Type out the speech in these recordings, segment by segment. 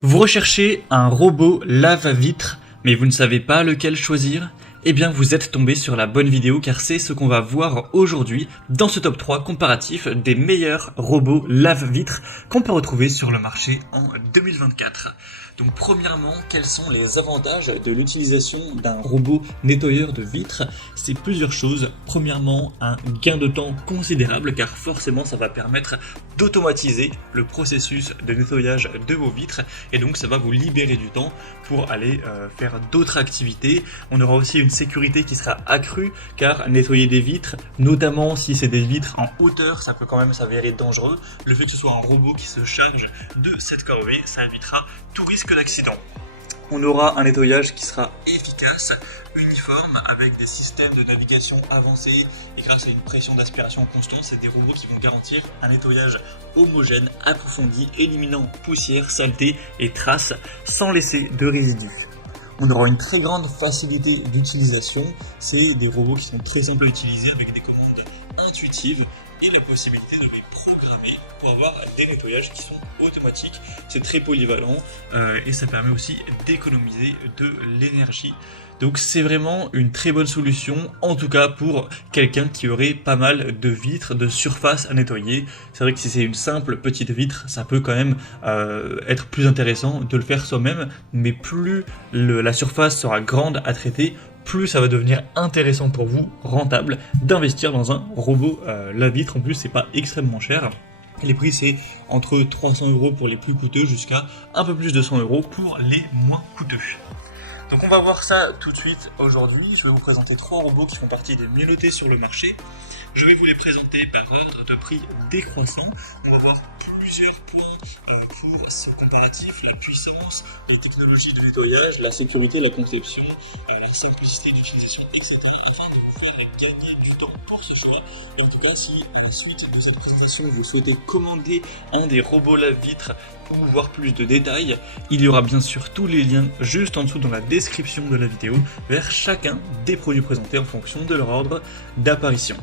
Vous recherchez un robot lave-vitre, mais vous ne savez pas lequel choisir? Eh bien vous êtes tombé sur la bonne vidéo car c'est ce qu'on va voir aujourd'hui dans ce top 3 comparatif des meilleurs robots lave-vitre qu'on peut retrouver sur le marché en 2024. Donc premièrement, quels sont les avantages de l'utilisation d'un robot nettoyeur de vitres? C'est plusieurs choses. Premièrement, un gain de temps considérable car forcément ça va permettre d'automatiser le processus de nettoyage de vos vitres et donc ça va vous libérer du temps pour aller faire d'autres activités. On aura aussi une sécurité qui sera accrue car nettoyer des vitres, notamment si c'est des vitres en hauteur, ça peut quand même s'avérer dangereux. Le fait que ce soit un robot qui se charge de cette corvée, ça évitera tout risque d'accident. On aura un nettoyage qui sera efficace, uniforme, avec des systèmes de navigation avancés et grâce à une pression d'aspiration constante, c'est des robots qui vont garantir un nettoyage homogène, approfondi, éliminant poussière, saleté et traces sans laisser de résidus. On aura une très grande facilité d'utilisation, c'est des robots qui sont très simples à utiliser avec des commandes intuitives et la possibilité de les programmer pour avoir des nettoyages qui sont automatiques. C'est très polyvalent et ça permet aussi d'économiser de l'énergie. Donc c'est vraiment une très bonne solution, en tout cas pour quelqu'un qui aurait pas mal de vitres, de surface à nettoyer. C'est vrai que si c'est une simple petite vitre, ça peut quand même être plus intéressant de le faire soi-même, mais plus la surface sera grande à traiter, plus ça va devenir intéressant pour vous, rentable, d'investir dans un robot lave-vitre. En plus, c'est pas extrêmement cher. Les prix, c'est entre 300 € pour les plus coûteux jusqu'à un peu plus de 100 € pour les moins coûteux. Donc on va voir ça tout de suite aujourd'hui. Je vais vous présenter 3 robots qui font partie des mieux notés sur le marché. Je vais vous les présenter par ordre de prix décroissant. On va voir plusieurs points pour ce comparatif, la puissance, les technologies de nettoyage, la sécurité, la conception, la simplicité d'utilisation, etc. afin de vous faire gagner du temps pour ce choix. Et en tout cas, si à la suite de cette présentation, vous souhaitez commander un des robots lave-vitre ou voir plus de détails, il y aura bien sûr tous les liens juste en dessous dans la description de la vidéo vers chacun des produits présentés en fonction de leur ordre d'apparition.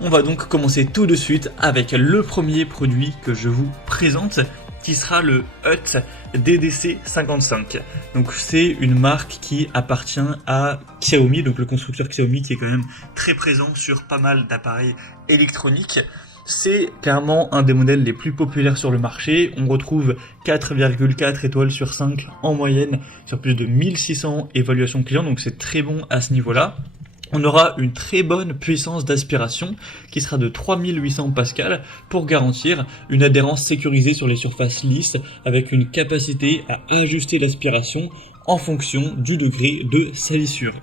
On va donc commencer tout de suite avec le premier produit que je vous présente, qui sera le Hut DDC55. Donc c'est une marque qui appartient à Xiaomi, donc le constructeur Xiaomi qui est quand même très présent sur pas mal d'appareils électroniques. C'est clairement un des modèles les plus populaires sur le marché. On retrouve 4,4 étoiles sur 5 en moyenne sur plus de 1600 évaluations clients, donc c'est très bon à ce niveau-là. On aura une très bonne puissance d'aspiration qui sera de 3800 pascal pour garantir une adhérence sécurisée sur les surfaces lisses avec une capacité à ajuster l'aspiration en fonction du degré de salissure.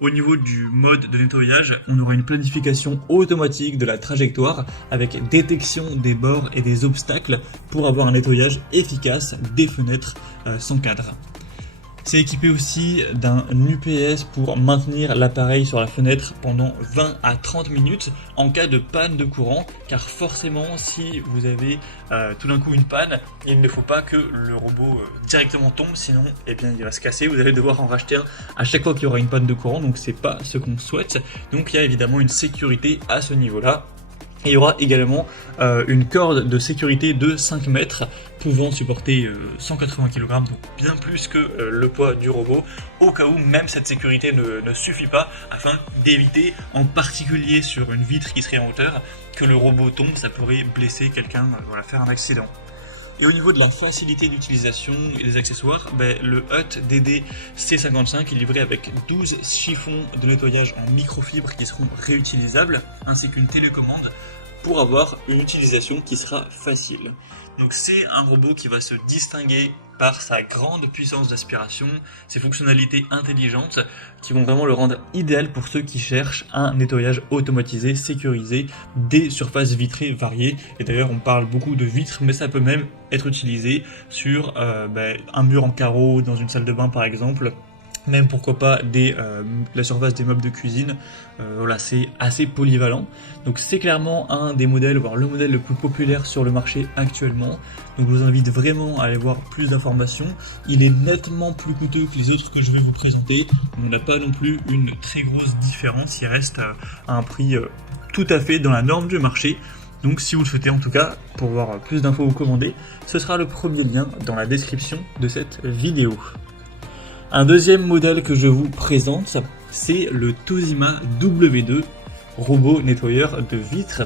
Au niveau du mode de nettoyage, on aura une planification automatique de la trajectoire avec détection des bords et des obstacles pour avoir un nettoyage efficace des fenêtres sans cadre. C'est équipé aussi d'un UPS pour maintenir l'appareil sur la fenêtre pendant 20 à 30 minutes en cas de panne de courant, car forcément si vous avez tout d'un coup une panne, il ne faut pas que le robot directement tombe, sinon eh bien, il va se casser, vous allez devoir en racheter un à chaque fois qu'il y aura une panne de courant, donc c'est pas ce qu'on souhaite. Donc il y a évidemment une sécurité à ce niveau-là. Et il y aura également une corde de sécurité de 5 mètres pouvant supporter 180 kg, donc bien plus que le poids du robot, au cas où même cette sécurité ne suffit pas, afin d'éviter, en particulier sur une vitre qui serait en hauteur, que le robot tombe, ça pourrait blesser quelqu'un, faire un accident. Et au niveau de la facilité d'utilisation et des accessoires, le Hut DDC55 est livré avec 12 chiffons de nettoyage en microfibre qui seront réutilisables, ainsi qu'une télécommande pour avoir une utilisation qui sera facile. Donc c'est un robot qui va se distinguer par sa grande puissance d'aspiration, ses fonctionnalités intelligentes qui vont vraiment le rendre idéal pour ceux qui cherchent un nettoyage automatisé, sécurisé, des surfaces vitrées variées. Et d'ailleurs on parle beaucoup de vitres, mais ça peut même être utilisé sur un mur en carreau dans une salle de bain par exemple. Même pourquoi pas la surface des meubles de cuisine, c'est assez polyvalent. Donc c'est clairement un des modèles, voire le modèle le plus populaire sur le marché actuellement. Donc je vous invite vraiment à aller voir plus d'informations. Il est nettement plus coûteux que les autres que je vais vous présenter. On n'a pas non plus une très grosse différence, il reste à un prix tout à fait dans la norme du marché. Donc si vous le souhaitez en tout cas, pour voir plus d'infos ou commander, ce sera le premier lien dans la description de cette vidéo. Un deuxième modèle que je vous présente, c'est le Toshiba W2 robot nettoyeur de vitres.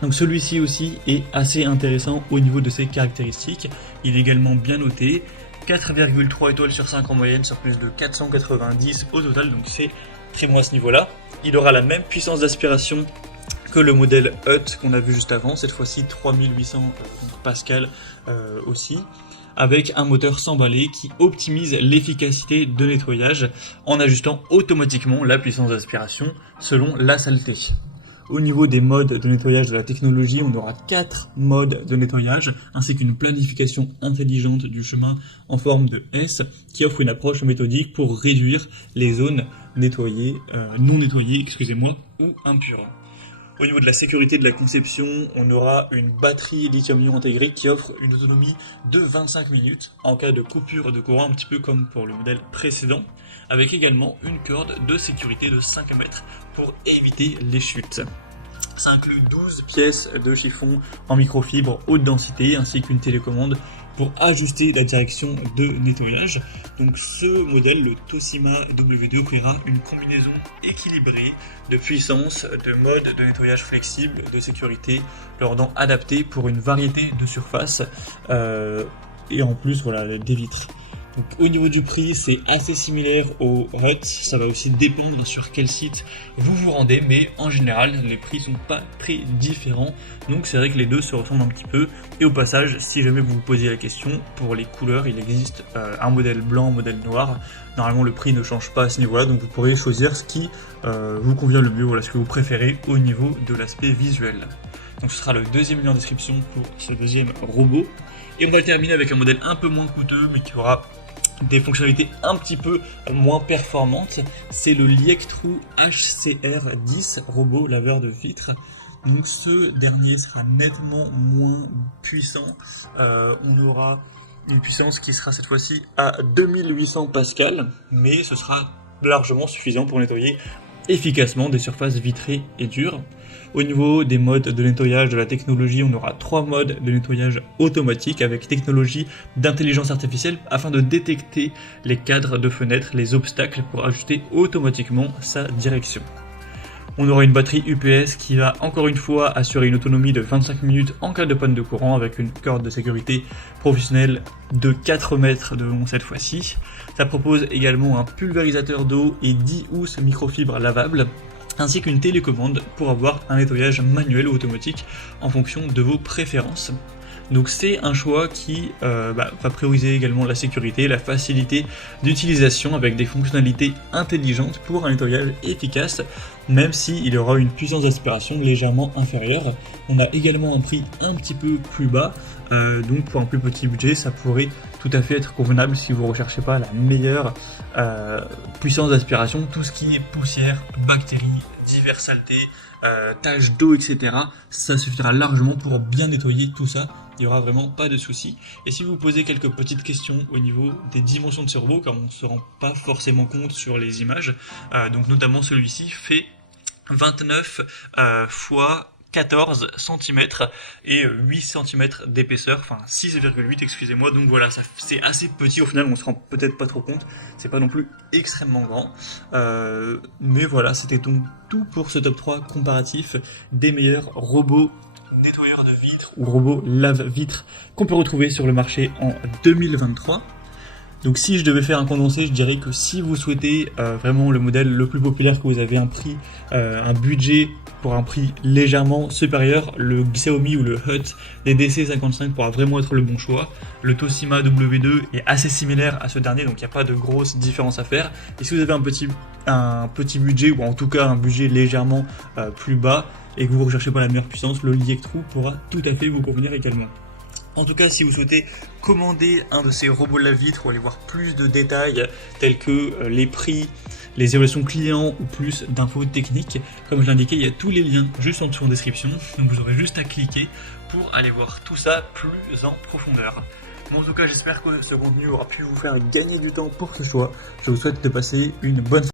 Donc celui-ci aussi est assez intéressant au niveau de ses caractéristiques. Il est également bien noté, 4,3 étoiles sur 5 en moyenne sur plus de 490 au total, donc c'est très bon à ce niveau-là. Il aura la même puissance d'aspiration que le modèle Hut qu'on a vu juste avant, cette fois-ci 3800 pascal aussi, avec un moteur sans balai qui optimise l'efficacité de nettoyage en ajustant automatiquement la puissance d'aspiration selon la saleté. Au niveau des modes de nettoyage de la technologie, on aura 4 modes de nettoyage, ainsi qu'une planification intelligente du chemin en forme de S, qui offre une approche méthodique pour réduire les zones nettoyées, non nettoyées, ou impures. Au niveau de la sécurité de la conception, on aura une batterie lithium-ion intégrée qui offre une autonomie de 25 minutes en cas de coupure de courant, un petit peu comme pour le modèle précédent, avec également une corde de sécurité de 5 mètres pour éviter les chutes. Ça inclut 12 pièces de chiffon en microfibre haute densité ainsi qu'une télécommande pour ajuster la direction de nettoyage. Donc ce modèle, le Toshiba W2, offrira une combinaison équilibrée de puissance, de mode de nettoyage flexible, de sécurité, leur dent adapté pour une variété de surfaces et en plus voilà, des vitres. Donc, au niveau du prix, c'est assez similaire au Hut, ça va aussi dépendre sur quel site vous vous rendez, mais en général, les prix sont pas très différents, donc c'est vrai que les deux se ressemblent un petit peu. Et au passage, si jamais vous vous posez la question, pour les couleurs, il existe un modèle blanc, un modèle noir. Normalement, le prix ne change pas à ce niveau-là, donc vous pourrez choisir ce qui vous convient le mieux, voilà, ce que vous préférez au niveau de l'aspect visuel. Donc ce sera le deuxième lien en description pour ce deuxième robot. Et on va terminer avec un modèle un peu moins coûteux, mais qui aura des fonctionnalités un petit peu moins performantes. C'est le Liectrou HCR10 robot laveur de vitres. Donc ce dernier sera nettement moins puissant. On aura une puissance qui sera cette fois-ci à 2800 pascal, mais ce sera largement suffisant pour nettoyer efficacement des surfaces vitrées et dures. Au niveau des modes de nettoyage de la technologie, on aura 3 modes de nettoyage automatique avec technologie d'intelligence artificielle afin de détecter les cadres de fenêtres, les obstacles pour ajuster automatiquement sa direction. On aura une batterie UPS qui va encore une fois assurer une autonomie de 25 minutes en cas de panne de courant avec une corde de sécurité professionnelle de 4 mètres de long cette fois-ci. Ça propose également un pulvérisateur d'eau et 10 housses microfibres lavables, ainsi qu'une télécommande pour avoir un nettoyage manuel ou automatique en fonction de vos préférences. Donc c'est un choix qui va prioriser également la sécurité, la facilité d'utilisation avec des fonctionnalités intelligentes pour un nettoyage efficace, même s'il aura une puissance d'aspiration légèrement inférieure. On a également un prix un petit peu plus bas, donc pour un plus petit budget, ça pourrait tout à fait être convenable si vous ne recherchez pas la meilleure puissance d'aspiration, tout ce qui est poussière, bactéries, diverses saletés, taches d'eau, etc. Ça suffira largement pour bien nettoyer tout ça. Il n'y aura vraiment pas de souci. Et si vous posez quelques petites questions au niveau des dimensions de ce robot, car on ne se rend pas forcément compte sur les images, donc notamment celui-ci fait 29 fois 14 cm et 8 cm d'épaisseur, enfin 6,8 excusez-moi, donc voilà, c'est assez petit au final, on se rend peut-être pas trop compte, c'est pas non plus extrêmement grand, mais voilà, c'était donc tout pour ce top 3 comparatif des meilleurs robots nettoyeurs de vitres ou robots lave-vitres qu'on peut retrouver sur le marché en 2023. Donc si je devais faire un condensé, je dirais que si vous souhaitez vraiment le modèle le plus populaire, que vous avez un prix, un budget pour un prix légèrement supérieur, le Xiaomi ou le Hut des DC55 pourra vraiment être le bon choix. Le Toshiba W2 est assez similaire à ce dernier, donc il n'y a pas de grosse différence à faire. Et si vous avez un petit budget, ou en tout cas un budget légèrement plus bas, et que vous ne recherchez pas la meilleure puissance, le Liectrou pourra tout à fait vous convenir également. En tout cas, si vous souhaitez commander un de ces robots lave-vitres ou aller voir plus de détails tels que les prix, les évaluations clients ou plus d'infos techniques, comme je l'indiquais, il y a tous les liens juste en dessous en description, donc vous aurez juste à cliquer pour aller voir tout ça plus en profondeur. Bon, en tout cas, j'espère que ce contenu aura pu vous faire gagner du temps pour ce choix. Je vous souhaite de passer une bonne